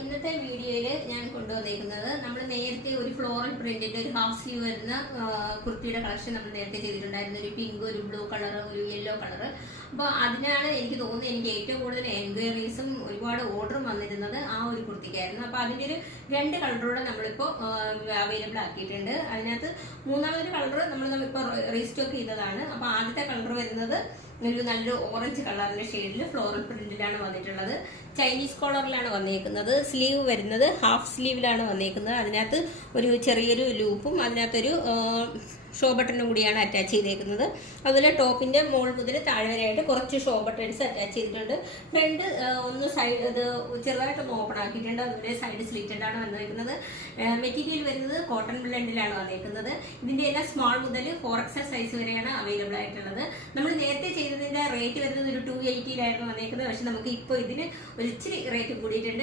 ഇന്നത്തെ വീഡിയോയിൽ ഞാൻ കൊണ്ടുവന്നിരിക്കുന്നത് നമ്മൾ നേരത്തെ ഒരു ഫ്ലോറൽ പ്രിന്റിന്റെ ഒരു ഹാഫ് സ്ലീവ് വരുന്ന കുർത്തിയുടെ കളക്ഷൻ നമ്മൾ നേരത്തെ ചെയ്തിട്ടുണ്ടായിരുന്നു. ഒരു പിങ്ക്, ഒരു ബ്ലൂ കളർ, ഒരു യെല്ലോ കളർ. അപ്പോൾ അതിനാണ് എനിക്ക് തോന്നുന്നത് എനിക്ക് ഏറ്റവും കൂടുതൽ എൻക്വയറീസും ഒരുപാട് ഓർഡറും വന്നിരുന്നത് ആ ഒരു കുർത്തിക്കായിരുന്നു. അപ്പോൾ അതിൻ്റെ ഒരു 2 കളറൂടെ നമ്മളിപ്പോൾ അവൈലബിൾ ആക്കിയിട്ടുണ്ട്. അതിനകത്ത് മൂന്നാമതൊരു കളർ നമ്മളിപ്പോൾ റീസ്റ്റോക്ക് ചെയ്തതാണ്. അപ്പോൾ ആദ്യത്തെ കളർ വരുന്നത് ഒരു നല്ലൊരു ഓറഞ്ച് കളറിന്റെ ഷെയ്ഡിൽ ഫ്ലോറൽ പ്രിന്റിലാണ് വന്നിട്ടുള്ളത്. ചൈനീസ് കോളറിലാണ് വന്നേക്കുന്നത്. സ്ലീവ് വരുന്നത് ഹാഫ് സ്ലീവിലാണ് വന്നേക്കുന്നത്. അതിനകത്ത് ഒരു ചെറിയൊരു ലൂപ്പും അതിനകത്തൊരു ഷോ ബട്ടണും കൂടിയാണ് അറ്റാച്ച് ചെയ്തേക്കുന്നത്. അതുപോലെ ടോപ്പിന്റെ മുകൾ മുതൽ താഴെ വരെയായിട്ട് കുറച്ച് ഷോ ബട്ടൺസ് അറ്റാച്ച് ചെയ്തിട്ടുണ്ട്. ഫ്രണ്ട് ഒന്ന് സൈഡ് ഇത് ചെറുതായിട്ടൊന്ന് ഓപ്പൺ ആക്കിയിട്ടുണ്ട്. അതുപോലെ സൈഡ് സ്ലിറ്റഡ് ആണ് വന്നേക്കുന്നത്. മെറ്റീരിയൽ വരുന്നത് കോട്ടൺ ബ്ലെൻഡിലാണ് വന്നേക്കുന്നത്. ഇതിന്റെ എല്ലാം സ്മോൾ മുതൽ 4XL സൈസ് വരെയാണ് അവൈലബിൾ ആയിട്ടുള്ളത്. നമ്മൾ നേരത്തെ ചെയ്തതിന്റെ റേറ്റ് വരുന്നത് ഒരു 280 വന്നേക്കുന്നത്. പക്ഷെ നമുക്ക് ഇപ്പോൾ ഇതിന് ഒരു ഇച്ചിരി റേറ്റ് കൂടിയിട്ടുണ്ട്.